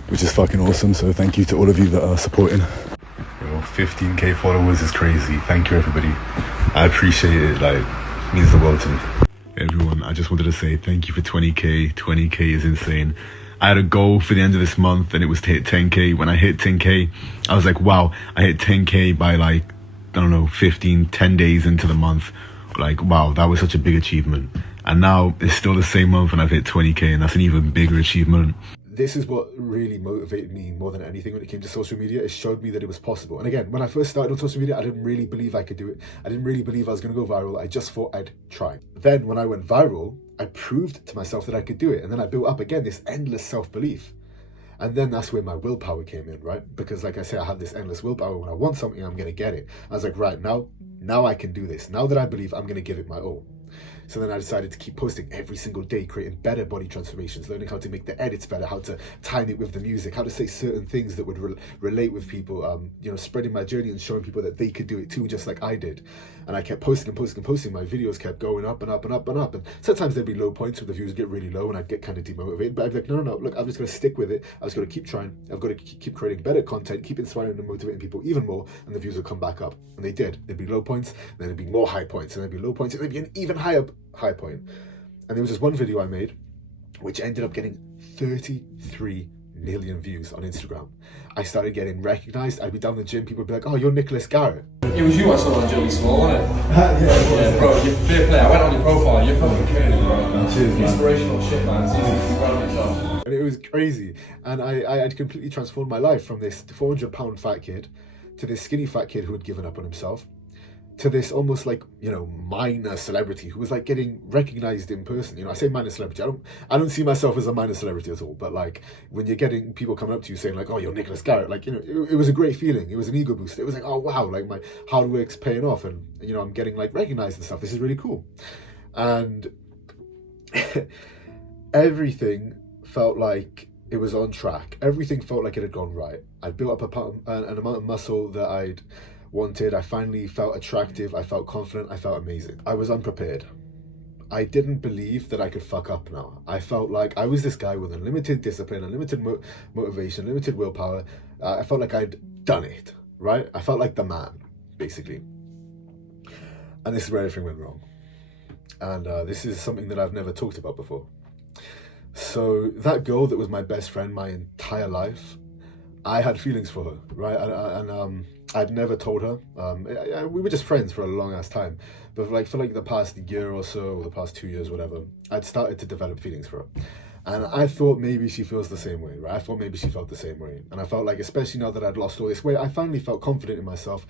which is fucking awesome. So thank you to all of you that are supporting. Yo, 15k followers is crazy. Thank you, everybody. I appreciate it. Like, it means the world to me. Everyone, I just wanted to say thank you for 20k. 20k is insane. I had a goal for the end of this month and it was to hit 10k. When I hit 10k, I was like, wow, I hit 10k by like, I don't know, 10 days into the month. Like, wow, that was such a big achievement. And now it's still the same month and I've hit 20k, and that's an even bigger achievement. This is what really motivated me more than anything when it came to social media. It showed me that it was possible. And again, when I first started on social media, I didn't really believe I could do it. I didn't really believe I was going to go viral. I just thought I'd try. Then when I went viral, I proved to myself that I could do it. And then I built up again this endless self-belief. And then that's where my willpower came in, right? Because like I say, I have this endless willpower. When I want something, I'm going to get it. I was like, right, now I can do this. Now that I believe, I'm going to give it my all. So then I decided to keep posting every single day, creating better body transformations, learning how to make the edits better, how to time it with the music, how to say certain things that would relate with people, spreading my journey and showing people that they could do it too, just like I did. And I kept posting and posting and posting. My videos kept going up and up and up and up. And sometimes there'd be low points where the views get really low and I'd get kind of demotivated. But I'd be like, no, look, I'm just going to stick with it. I was going to keep trying. I've got to keep creating better content, keep inspiring and motivating people even more. And the views would come back up. And they did. There'd be low points, then there'd be more high points, and there'd be low points, and there'd be an even high point. And there was this one video I made which ended up getting 33 million views on Instagram. I started getting recognized. I'd be down the gym, people would be like, oh, you're Nicholas Garrett. It was you I saw on Joey Small, wasn't it? Yeah, bro, you're fair play. I went on your profile, you're fucking killing it, bro. Cheers, man. Inspirational shit, man. So you keep on yourself. And it was crazy. And I had completely transformed my life from this 400-pound fat kid to this skinny fat kid who had given up on himself, to this almost like, minor celebrity who was like getting recognized in person. I say minor celebrity. I don't see myself as a minor celebrity at all. But like when you're getting people coming up to you saying like, oh, you're Nicholas Garrett, like, it was a great feeling. It was an ego boost. It was like, oh wow, like my hard work's paying off, and I'm getting like recognized and stuff. This is really cool. And everything felt like it was on track. Everything felt like it had gone right. I'd built up an amount of muscle that I'd wanted. I finally felt attractive. I felt confident. I felt amazing. I was unprepared. I didn't believe that I could fuck up now. I felt like I was this guy with unlimited discipline, unlimited motivation, limited willpower. I felt like I'd done it, right? I felt like the man, basically. And this is where everything went wrong. And this is something that I've never talked about before. So that girl that was my best friend my entire life, I had feelings for her, right? And I'd never told her. We were just friends for a long ass time, but for the past year or so, or the past 2 years, whatever, I'd started to develop feelings for her. And I thought maybe she feels the same way, right? I thought maybe she felt the same way. And I felt like, especially now that I'd lost all this weight, I finally felt confident in myself.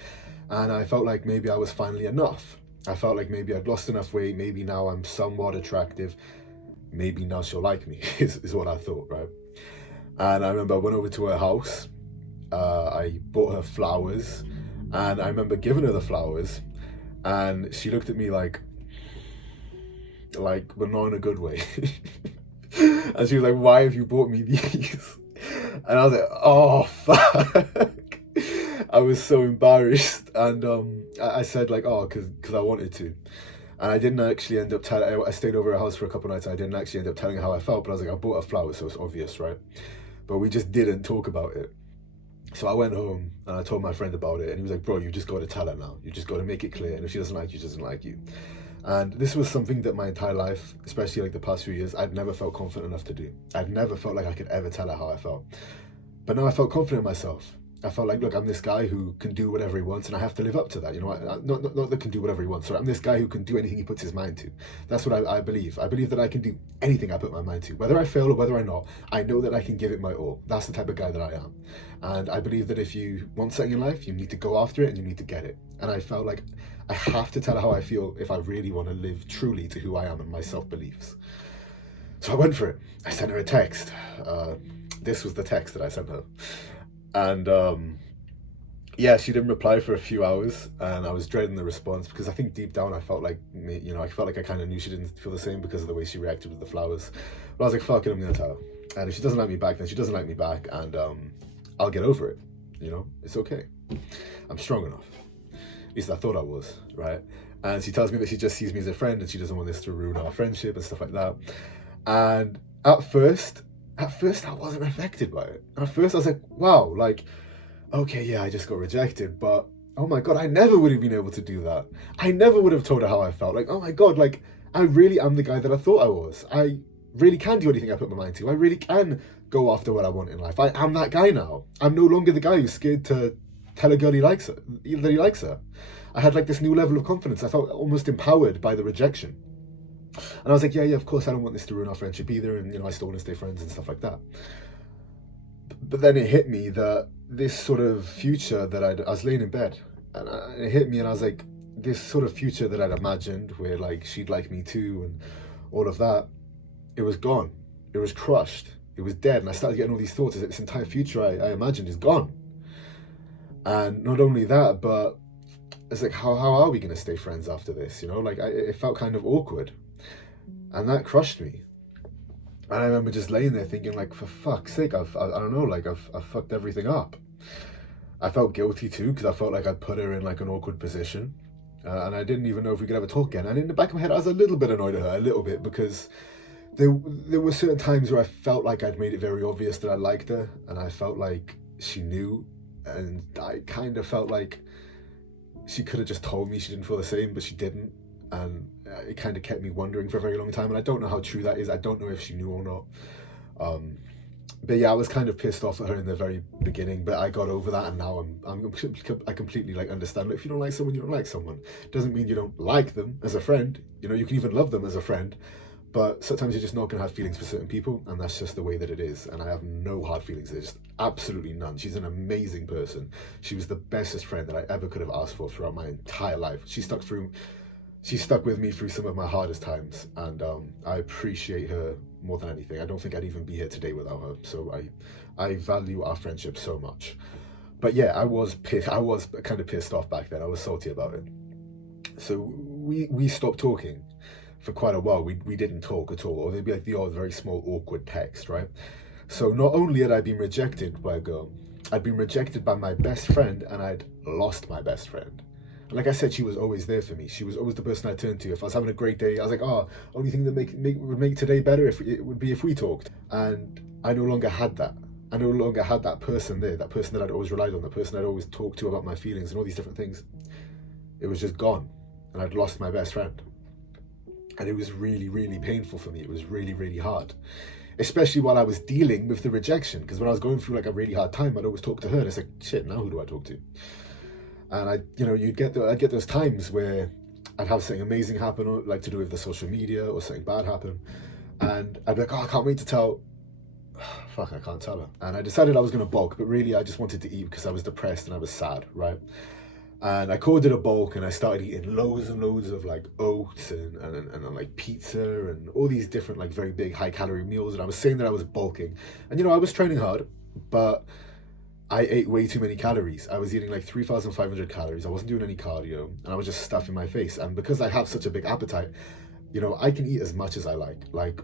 And I felt like maybe I was finally enough. I felt like maybe I'd lost enough weight. Maybe now I'm somewhat attractive. Maybe now she'll like me, is what I thought, right? And I remember I went over to her house. I bought her flowers, and I remember giving her the flowers, and she looked at me like, but not in a good way. And she was like, why have you bought me these? And I was like, oh, fuck. I was so embarrassed. And I said like, oh, because I wanted to. And I didn't actually end up telling, I stayed over her house for a couple of nights, and I didn't actually end up telling her how I felt, but I was like, I bought her flowers, so it's obvious, right? But we just didn't talk about it. So I went home and I told my friend about it, and he was like, bro, you just got to tell her now. You just got to make it clear. And if she doesn't like you, she doesn't like you. And this was something that my entire life, especially like the past few years, I'd never felt confident enough to do. I'd never felt like I could ever tell her how I felt. But now I felt confident in myself. I felt like, look, I'm this guy who can do whatever he wants, and I have to live up to that. Not that can do whatever he wants. Sorry, I'm this guy who can do anything he puts his mind to. That's what I believe. I believe that I can do anything I put my mind to. Whether I fail or whether I not, I know that I can give it my all. That's the type of guy that I am. And I believe that if you want something in life, you need to go after it and you need to get it. And I felt like I have to tell her how I feel if I really want to live truly to who I am and my self-beliefs. So I went for it. I sent her a text. This was the text that I sent her. And yeah, she didn't reply for a few hours, and I was dreading the response because I think deep down I felt like, I felt like I kind of knew she didn't feel the same because of the way she reacted with the flowers. But I was like, fuck it, I'm gonna tell her. And if she doesn't like me back, then she doesn't like me back, and I'll get over it. It's okay. I'm strong enough. At least I thought I was, right? And she tells me that she just sees me as a friend and she doesn't want this to ruin our friendship and stuff like that. And at first, at first I wasn't affected by it. And at first I was like, wow, like, okay, yeah, I just got rejected, but oh my God, I never would have been able to do that. I never would have told her how I felt. Like, oh my God, like, I really am the guy that I thought I was. I really can do anything I put my mind to. I really can go after what I want in life. I am that guy now. I'm no longer the guy who's scared to tell a girl he likes her, that he likes her. I had like this new level of confidence. I felt almost empowered by the rejection. And I was like, yeah, of course, I don't want this to ruin our friendship either. And, I still want to stay friends and stuff like that. But then it hit me that this sort of future that I was laying in bed, and it hit me, and I was like, this sort of future that I'd imagined, where like she'd like me too, and all of that, it was gone. It was crushed. It was dead. And I started getting all these thoughts that this entire future I imagined is gone. And not only that, but it's like, how are we going to stay friends after this? Like it felt kind of awkward, and that crushed me. And I remember just laying there thinking, like, for fuck's sake, I don't know, like, I've fucked everything up. I felt guilty too, because I felt like I'd put her in like an awkward position. And I didn't even know if we could ever talk again. And in the back of my head, I was a little bit annoyed at her, a little bit, because there were certain times where I felt like I'd made it very obvious that I liked her, and I felt like she knew, and I kind of felt like she could have just told me she didn't feel the same, but she didn't. And it kind of kept me wondering for a very long time, and I don't know how true that is. I don't know if she knew or not. But yeah, I was kind of pissed off at her in the very beginning, but I got over that, and now I completely like understand that if you don't like someone, you don't like someone. Doesn't mean you don't like them as a friend. You can even love them as a friend, but sometimes you're just not gonna have feelings for certain people, and that's just the way that it is. And I have no hard feelings. There's just absolutely none. She's an amazing person. She was the bestest friend that I ever could have asked for throughout my entire life. She stuck with me through some of my hardest times, and I appreciate her more than anything. I don't think I'd even be here today without her. So I value our friendship so much. But yeah, I was kind of pissed off back then. I was salty about it. So we stopped talking for quite a while. We didn't talk at all, or there'd be like the odd very small awkward text, right? So not only had I been rejected by a girl, I'd been rejected by my best friend, and I'd lost my best friend. Like I said, she was always there for me. She was always the person I turned to. If I was having a great day, I was like, only thing that would make today better would be if we talked. And I no longer had that. I no longer had that person there, that person that I'd always relied on, the person I'd always talked to about my feelings and all these different things. It was just gone, and I'd lost my best friend. And it was really, really painful for me. It was really, really hard, especially while I was dealing with the rejection. Because when I was going through like a really hard time, I'd always talk to her, and it's like, shit, now who do I talk to? And I'd get those times where I'd have something amazing happen, or like to do with the social media, or something bad happen, and I'd be like, I can't wait to tell. Fuck, I can't tell her. And I decided I was gonna bulk, but really I just wanted to eat because I was depressed and I was sad, right? And I called it a bulk, and I started eating loads and loads of like oats and like pizza and all these different like very big high calorie meals. And I was saying that I was bulking, and I was training hard, but I ate way too many calories. I was eating like 3,500 calories. I wasn't doing any cardio, and I was just stuffing my face. And because I have such a big appetite, I can eat as much as I like. Like,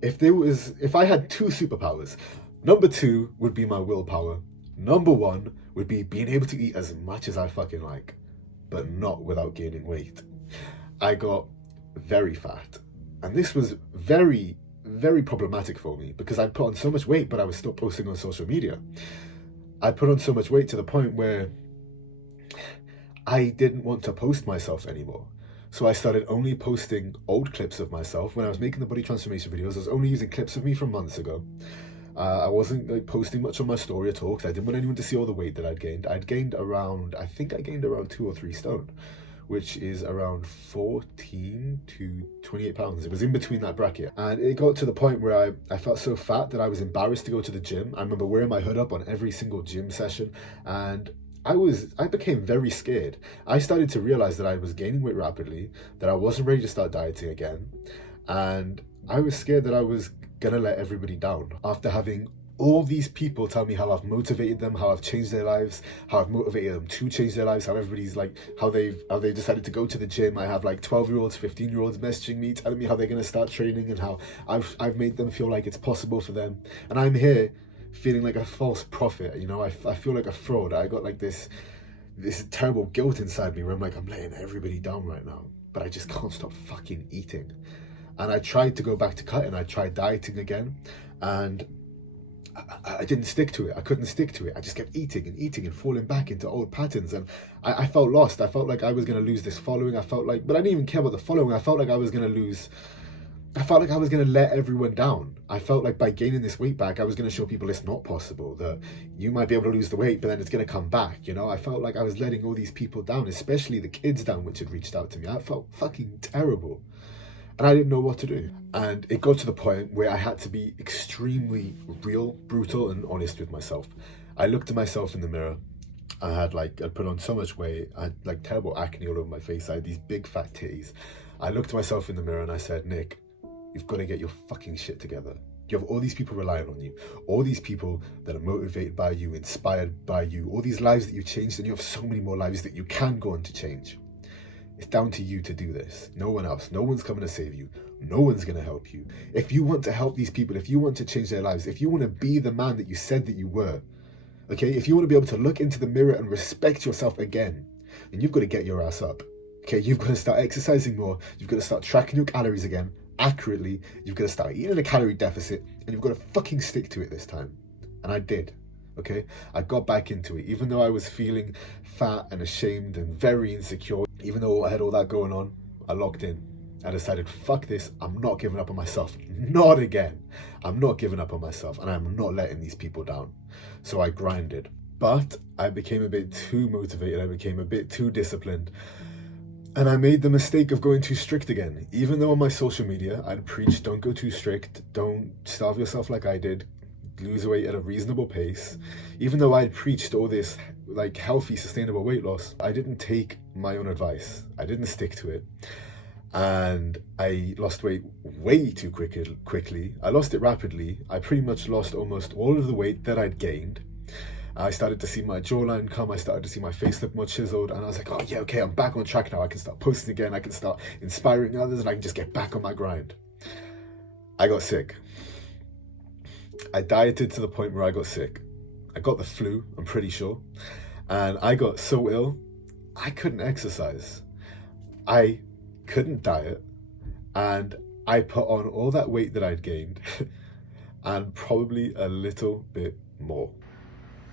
if I had two superpowers, number 2 would be my willpower. Number 1 would be being able to eat as much as I fucking like, but not without gaining weight. I got very fat, and this was very, very problematic for me because I'd put on so much weight, but I was still posting on social media. I put on so much weight to the point where I didn't want to post myself anymore. So I started only posting old clips of myself. When I was making the body transformation videos, I was only using clips of me from months ago. I wasn't like posting much on my story at all because I didn't want anyone to see all the weight that I'd gained. I gained around 2 or 3 stone, which is around 14 to 28 pounds. It was in between that bracket. And it got to the point where I felt so fat that I was embarrassed to go to the gym. I remember wearing my hood up on every single gym session, and I became very scared. I started to realize that I was gaining weight rapidly, that I wasn't ready to start dieting again, and I was scared that I was gonna let everybody down after having all these people tell me how I've motivated them, how I've changed their lives, how I've motivated them to change their lives, how everybody's like, how they've decided to go to the gym. I have like 12-year-olds, 15-year-olds messaging me, telling me how they're gonna start training and how I've made them feel like it's possible for them. And I'm here feeling like a false prophet, I feel like a fraud. I got like this terrible guilt inside me where I'm like, I'm letting everybody down right now, but I just can't stop fucking eating. And I tried to go back to cutting, I tried dieting again, And I didn't stick to it. I couldn't stick to it. I just kept eating and falling back into old patterns. And I felt lost. I felt like I was going to lose this following. I felt like, but I didn't even care about the following. I felt like I was going to lose. I felt like I was going to let everyone down. I felt like by gaining this weight back, I was going to show people it's not possible, that you might be able to lose the weight, but then it's going to come back. You know, I felt like I was letting all these people down, especially the kids down, which had reached out to me. I felt fucking terrible. And I didn't know what to do. And it got to the point where I had to be extremely real, brutal, and honest with myself. I looked at myself in the mirror. I'd put on so much weight. I had like terrible acne all over my face. I had these big fat titties. I looked at myself in the mirror and I said, Nick, you've got to get your fucking shit together. You have all these people relying on you, all these people that are motivated by you, inspired by you, all these lives that you've changed, and you have so many more lives that you can go on to change. It's down to you to do this. No one else. No one's coming to save you. No one's going to help you. If you want to help these people, if you want to change their lives, if you want to be the man that you said that you were, okay, if you want to be able to look into the mirror and respect yourself again, then you've got to get your ass up. Okay, you've got to start exercising more. You've got to start tracking your calories again accurately. You've got to start eating a calorie deficit, and you've got to fucking stick to it this time. And I did. Okay, I got back into it, even though I was feeling fat and ashamed and very insecure. Even though I had all that going on, I locked in. I decided, fuck this, I'm not giving up on myself. Not again. I'm not giving up on myself, and I'm not letting these people down. So I grinded. But I became a bit too motivated. I became a bit too disciplined. And I made the mistake of going too strict again. Even though on my social media, I'd preach, don't go too strict, don't starve yourself like I did, lose weight at a reasonable pace. Even though I'd preached all this like healthy, sustainable weight loss, I didn't take my own advice. I didn't stick to it. And I lost weight way too quickly. I lost it rapidly. I pretty much lost almost all of the weight that I'd gained. I started to see my jawline come. I started to see my face look more chiseled. And I was like, oh yeah, okay, I'm back on track now. I can start posting again. I can start inspiring others, and I can just get back on my grind. I got sick. I dieted to the point where I got sick. I got the flu, I'm pretty sure. And I got so ill, I couldn't exercise. I couldn't diet. And I put on all that weight that I'd gained and probably a little bit more.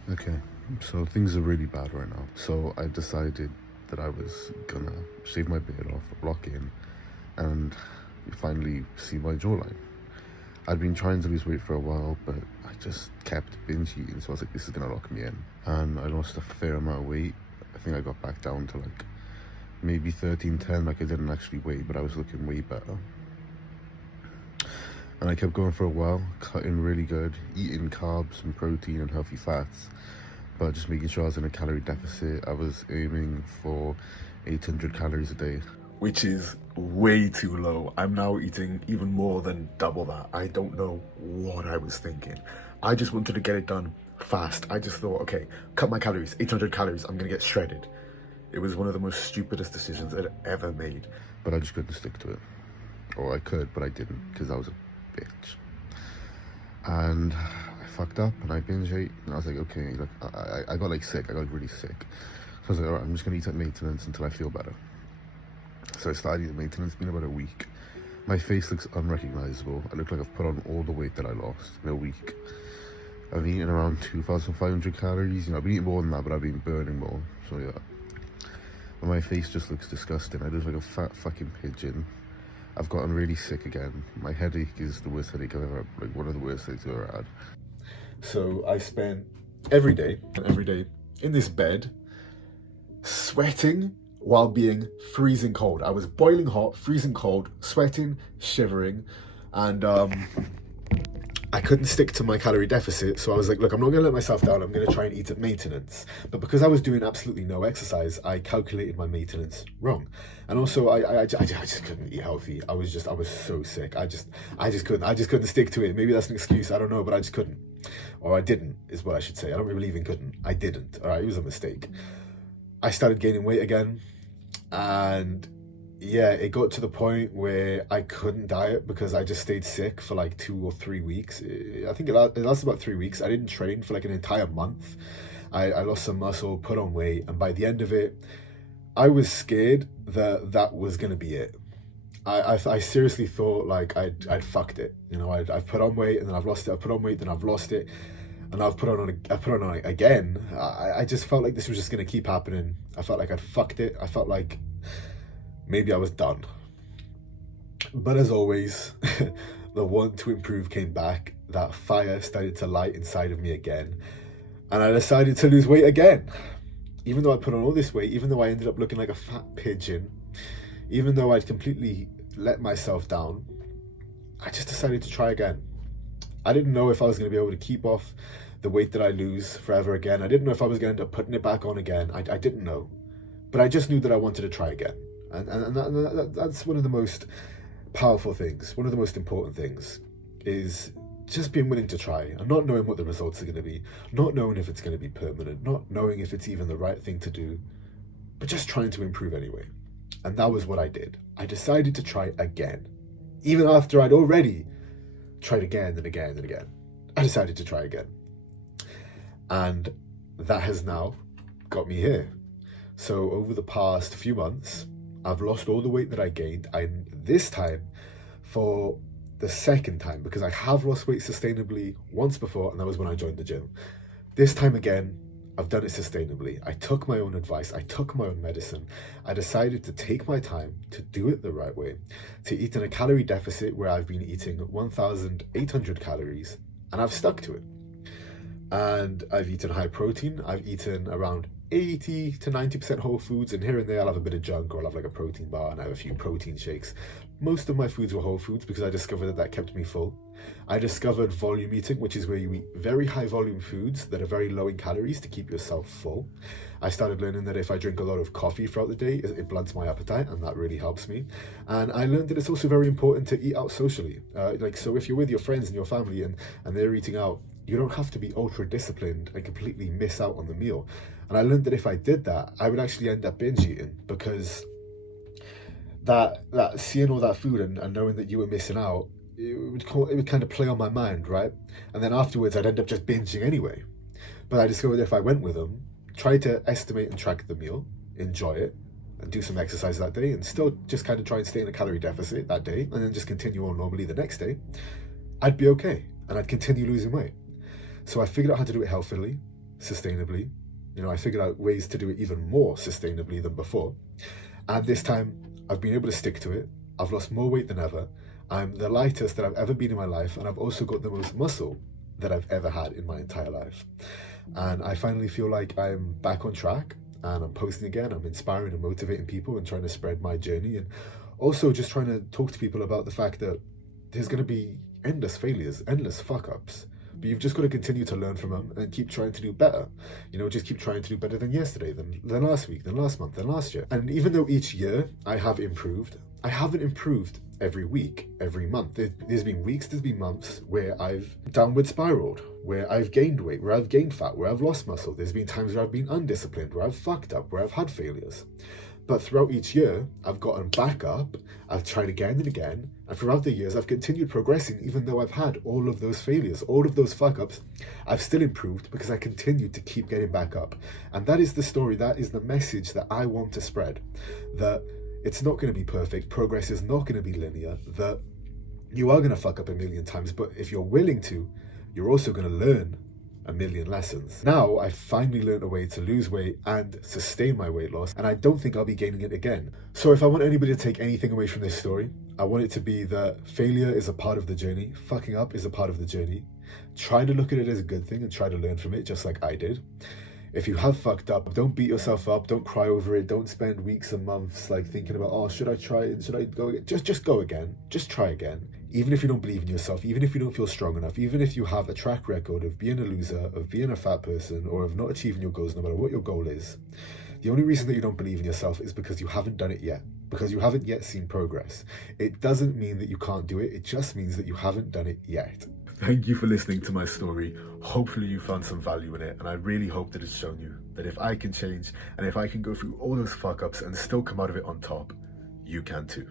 Okay, so things are really bad right now. So I decided that I was gonna shave my beard off, lock in, and finally see my jawline. I'd been trying to lose weight for a while, but I just kept binge eating, so I was like, this is gonna lock me in. And I lost a fair amount of weight. I think I got back down to like maybe 13-10, like I didn't actually weigh, but I was looking way better. And I kept going for a while, cutting really good, eating carbs and protein and healthy fats, but just making sure I was in a calorie deficit. I was aiming for 800 calories a day. Which is way too low. I'm now eating even more than double that. I don't know what I was thinking. I just wanted to get it done fast. I just thought, okay, cut my calories, 800 calories, I'm gonna get shredded. It was one of the most stupidest decisions I'd ever made. But I just couldn't stick to it. Or I could, but I didn't, because I was a bitch. And I fucked up and I binge ate, and I was like, okay, look, I got like sick, I got really sick. So I was like, all right, I'm just gonna eat at maintenance until I feel better. So I started eating maintenance, been about a week. My face looks unrecognizable. I look like I've put on all the weight that I lost in a week. I've eaten around 2,500 calories. You know, I've been eating more than that, but I've been burning more. So yeah. And my face just looks disgusting. I look like a fat fucking pigeon. I've gotten really sick again. My headache is the worst headache I've ever, like one of the worst headaches I've ever had. So I spent every day in this bed, sweating while being freezing cold. I was boiling hot, freezing cold, sweating, shivering, and I couldn't stick to my calorie deficit. So I was like, look, I'm not gonna let myself down. I'm gonna try and eat at maintenance. But because I was doing absolutely no exercise, I calculated my maintenance wrong. And also I just couldn't eat healthy. I was so sick. I just couldn't stick to it. Maybe that's an excuse, I don't know, but I just couldn't. Or I didn't, is what I should say. I don't really believe in couldn't. I didn't. All right, it was a mistake. I started gaining weight again, and yeah, it got to the point where I couldn't diet because I just stayed sick for like 2 or 3 weeks. I think it lasted about 3 weeks. I didn't train for like an entire month. I lost some muscle, put on weight, and by the end of it, I was scared that was going to be it. I seriously thought like I'd fucked it. You know, I've put on weight and then I've lost it. I've put on weight, then I've lost it, and I've put on it again. I just felt like this was just gonna keep happening. I felt like I'd fucked it. I felt like maybe I was done. But as always, the want to improve came back. That fire started to light inside of me again, and I decided to lose weight again. Even though I put on all this weight, even though I ended up looking like a fat pigeon, even though I'd completely let myself down, I just decided to try again. I didn't know if I was going to be able to keep off the weight that I lose forever again. I didn't know if I was going to end up putting it back on again. I didn't know. But I just knew that I wanted to try again. And that's one of the most powerful things, one of the most important things, is just being willing to try and not knowing what the results are going to be, not knowing if it's going to be permanent, not knowing if it's even the right thing to do, but just trying to improve anyway. And that was what I did. I decided to try again. Even after I'd already tried again and again and again, I decided to try again. And that has now got me here. So over the past few months, I've lost all the weight that I gained. And this time, for the second time, because I have lost weight sustainably once before, and that was when I joined the gym. This time again, I've done it sustainably. I took my own advice. I took my own medicine. I decided to take my time to do it the right way, to eat in a calorie deficit where I've been eating 1,800 calories, and I've stuck to it. And I've eaten high protein. I've eaten around 80 to 90% whole foods, and here and there I'll have a bit of junk, or I'll have like a protein bar and I have a few protein shakes. Most of my foods were whole foods because I discovered that kept me full. I discovered volume eating, which is where you eat very high volume foods that are very low in calories to keep yourself full. I started learning that if I drink a lot of coffee throughout the day, it blunts my appetite, and that really helps me. And I learned that it's also very important to eat out socially. So if you're with your friends and your family and they're eating out, you don't have to be ultra disciplined and completely miss out on the meal. And I learned that if I did that, I would actually end up binge eating, because that seeing all that food and knowing that you were missing out, it would kind of play on my mind, right? And then afterwards I'd end up just binging anyway. But I discovered that if I went with them, try to estimate and track the meal, enjoy it, and do some exercise that day, and still just kind of try and stay in a calorie deficit that day, and then just continue on normally the next day, I'd be okay, and I'd continue losing weight. So I figured out how to do it healthily, sustainably. You know, I figured out ways to do it even more sustainably than before. And this time, I've been able to stick to it. I've lost more weight than ever. I'm the lightest that I've ever been in my life, and I've also got the most muscle that I've ever had in my entire life. And I finally feel like I'm back on track, and I'm posting again. I'm inspiring and motivating people and trying to spread my journey, and also just trying to talk to people about the fact that there's going to be endless failures, endless fuck-ups. But you've just got to continue to learn from them and keep trying to do better. You know, just keep trying to do better than yesterday, than last week, than last month, than last year. And even though each year I have improved, I haven't improved every week, every month. There's been weeks, there's been months where I've downward spiraled, where I've gained weight, where I've gained fat, where I've lost muscle. There's been times where I've been undisciplined, where I've fucked up, where I've had failures. But throughout each year, I've gotten back up, I've tried again and again, and throughout the years, I've continued progressing. Even though I've had all of those failures, all of those fuck-ups, I've still improved because I continued to keep getting back up. And that is the story, that is the message that I want to spread. That it's not going to be perfect, progress is not going to be linear, that you are going to fuck up a million times, but if you're willing to, you're also going to learn a million lessons. Now I've finally learned a way to lose weight and sustain my weight loss, and I don't think I'll be gaining it again. So if I want anybody to take anything away from this story, I want it to be that failure is a part of the journey, fucking up is a part of the journey. Try to look at it as a good thing and try to learn from it, just like I did. If you have fucked up, don't beat yourself up, don't cry over it, don't spend weeks and months like thinking about, oh, should I try it, should I go again? Just go again, just try again. Even if you don't believe in yourself, even if you don't feel strong enough, even if you have a track record of being a loser, of being a fat person, or of not achieving your goals, no matter what your goal is, the only reason that you don't believe in yourself is because you haven't done it yet, because you haven't yet seen progress. It doesn't mean that you can't do it, it just means that you haven't done it yet. Thank you for listening to my story. Hopefully you found some value in it, and I really hope that it's shown you that if I can change, and if I can go through all those fuck-ups and still come out of it on top, you can too.